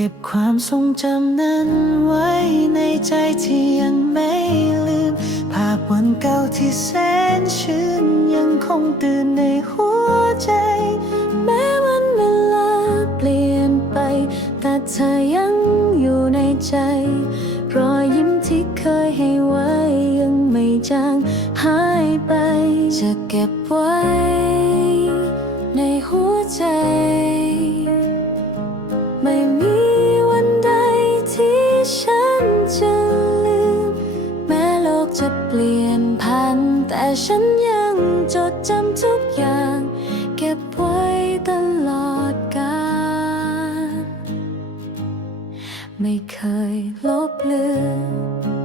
ก็บความทรงจำนั้นไว้ในใจที่ยังไม่ลืม ภาพวันเก่าที่แสนชื่นยังคงตื่นในหัวใจ แม้วันเวลาเปลี่ยนไป แต่เธอยังอยู่ในใจ รอยยิ้มที่เคยให้ไว้ยังไม่จางหายไป จะเก็บไว้ในหัวใจ ลี่ยนพัน แต่ฉันยังจดจำทุกอย่าง เก็บไว้ตลอดกาลไม่เคยลบเลือน